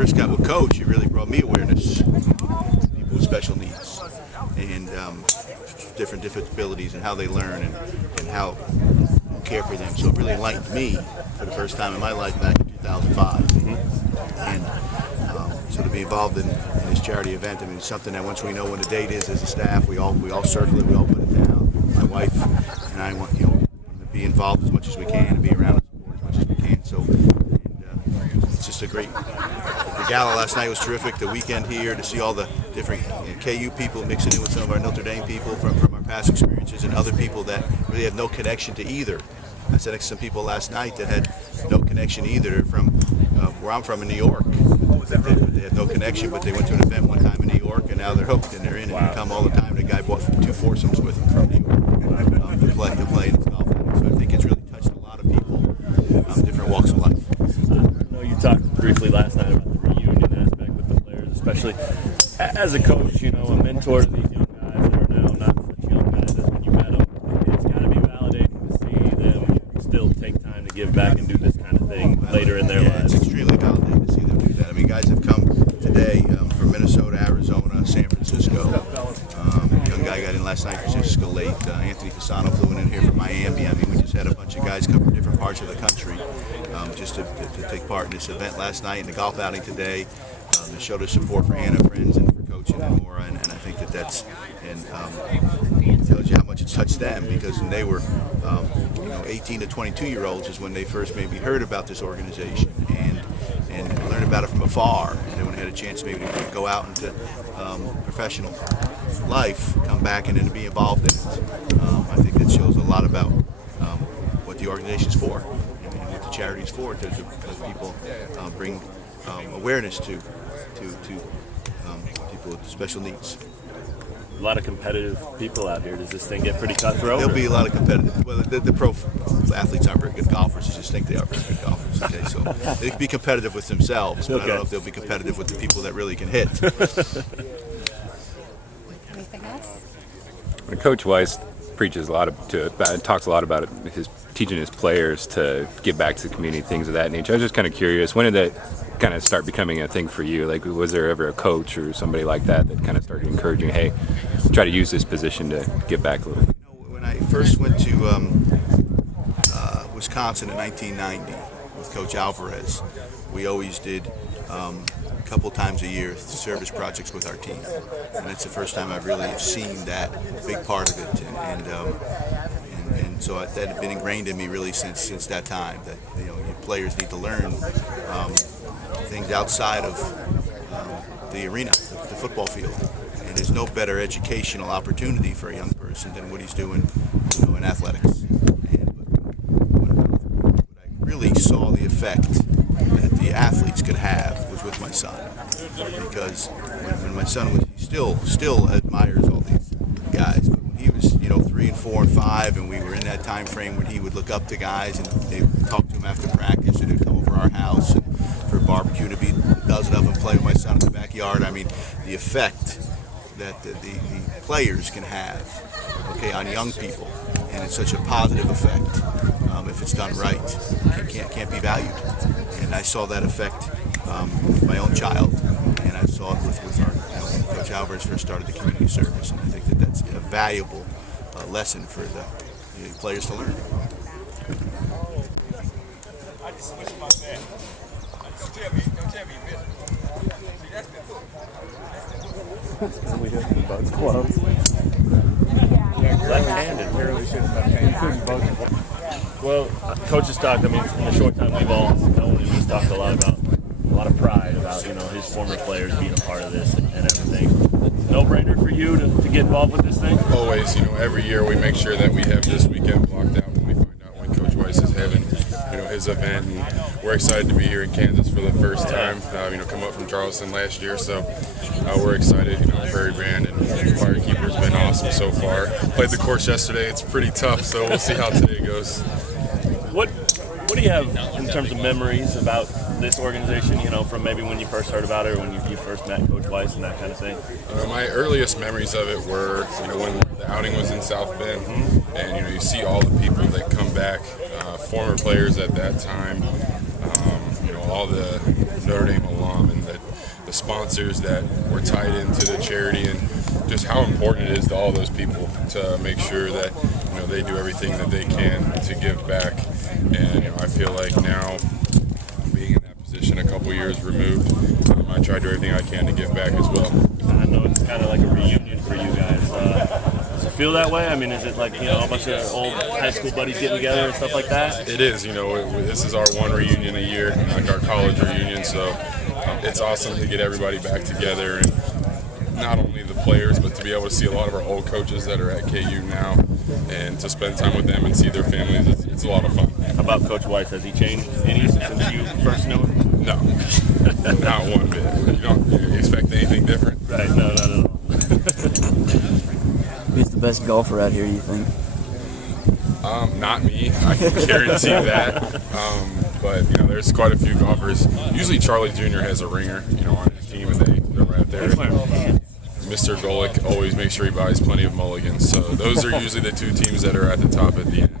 first got with Coach, he really brought me awareness to people with special needs and different disabilities and how they learn and how you care for them. So it really enlightened me for the first time in my life back in 2005. And so to be involved in this charity event, I mean, it's something that once we know when the date is as a staff, we all circle it, we all put it down. My wife and I want to be involved as much as we can and be around as much as we can. So it's just a great. The gala last night was terrific. The weekend here to see all the different KU people mixing in with some of our Notre Dame people from our past experiences and other people that really have no connection to either. I sat next to some people last night that had no connection either from where I'm from in New York. They had no connection, but they went to an event one time in New York, and now they're hooked and they're in it. Wow. They come all the time. The guy bought 2 foursomes with him from New York to play in his golf. So I think it's really touched a lot of people, different walks of life. I know you talked briefly last night about the reunion aspect with the players, especially as a coach, a mentor to these young guys that are now not such young guys as when you met them. It's got to be validating to see them still take time to give back and do this kind of thing later in their lives. It's extremely validating to see them do that. I mean, guys have come today from Minnesota, Arizona, San Francisco. A young guy got in last night from San Francisco late. Anthony Fasano flew in here from Miami. I mean, we just had a bunch of guys come from different parts of the country just to take part in this event last night and the golf outing today. To show their support for Anna, friends, and for Coach and Maura, and I think that's it tells you how much it's touched them, because when they were 18 to 22-year-olds is when they first maybe heard about this organization and learned about it from afar, and then when they had a chance maybe to go out into professional life, come back and then be involved in it. I think that shows a lot about what the organization is for and what the charity is for, to people bring awareness to people with special needs. A lot of competitive people out here. Does this thing get pretty cutthroat? There'll be a lot of competitive. Well, the pro athletes aren't very good golfers. You just think they are very good golfers. Okay, so they can be competitive with themselves, but I don't know if they'll be competitive with the people that really can hit. Anything else? When Coach Weiss preaches talks a lot about his teaching his players to give back to the community, things of that nature. I was just kind of curious, when did that kind of start becoming a thing for you? Like, was there ever a coach or somebody like that kind of started encouraging, hey, try to use this position to give back a little bit? When I first went to Wisconsin in 1990 with Coach Alvarez, we always did a couple times a year service projects with our team, and it's the first time I've really seen that big part of it, and so that had been ingrained in me really since that time, that your players need to learn things outside of the arena, the football field, and there's no better educational opportunity for a young person than what he's doing in athletics. And what I really saw the effect that the athletes could have was with my son, because when my son was, he still admires all these guys, but when he was 3 and 4 and 5, and we were in that time frame when he would look up to guys and they would talk to him after practice, and they'd come over our house and for a barbecue, to be a dozen of them play with my son in the backyard. I mean, the effect that the players can have, on young people, and it's such a positive effect if it's done right, can't be valued. And I saw that effect with my own child, and I saw it with our Coach Alvarez first started the community service, and I think that's a valuable lesson for the players to learn. I just switched my bag. Don't tell me you missed it. Can we do the both clubs? Left-handed. Well, Coach's talked, in the short time we've all known him, he's talked a lot of pride about, his former players being a part of this and everything. No-brainer for you to get involved with this thing? Always, every year we make sure that we have this weekend blocked out when we find out when Coach Weiss is having, his event, and we're excited to be here in Kansas for the first time. Come up from Charleston last year, so we're excited. Prairie Band and Firekeeper's been awesome so far. Played the course yesterday. It's pretty tough, so we'll see how today goes. What do you have in terms of memories about this organization, from maybe when you first heard about it or when you first met Coach Weiss and that kind of thing? My earliest memories of it were, when the outing was in South Bend, and, you see all the people that come back, former players at that time, all the Notre Dame alum and the sponsors that were tied into the charity, and just how important it is to all those people to make sure that they do everything that they can to give back. And I feel like now, being in that position a couple years removed, I try to do everything I can to give back as well. I know it's kind of like a reunion for you guys. Does it feel that way? I mean, is it like a bunch of old high school buddies getting together and stuff like that? It is. This is our one reunion a year, like our college reunion. So it's awesome to get everybody back together, and not only the players, but to be able to see a lot of our old coaches that are at KU now, and to spend time with them and see their families. It's a lot of fun. How about Coach Weiss? Has he changed any since you first knew him? No, not one bit. You don't expect anything different. Right, no, not at all. Who's the best golfer out here, you think? Not me, I can guarantee that. But there's quite a few golfers. Usually Charlie Jr. has a ringer, on his team, and they're right there. Mr. Golick always makes sure he buys plenty of mulligans. So those are usually the two teams that are at the top at the end.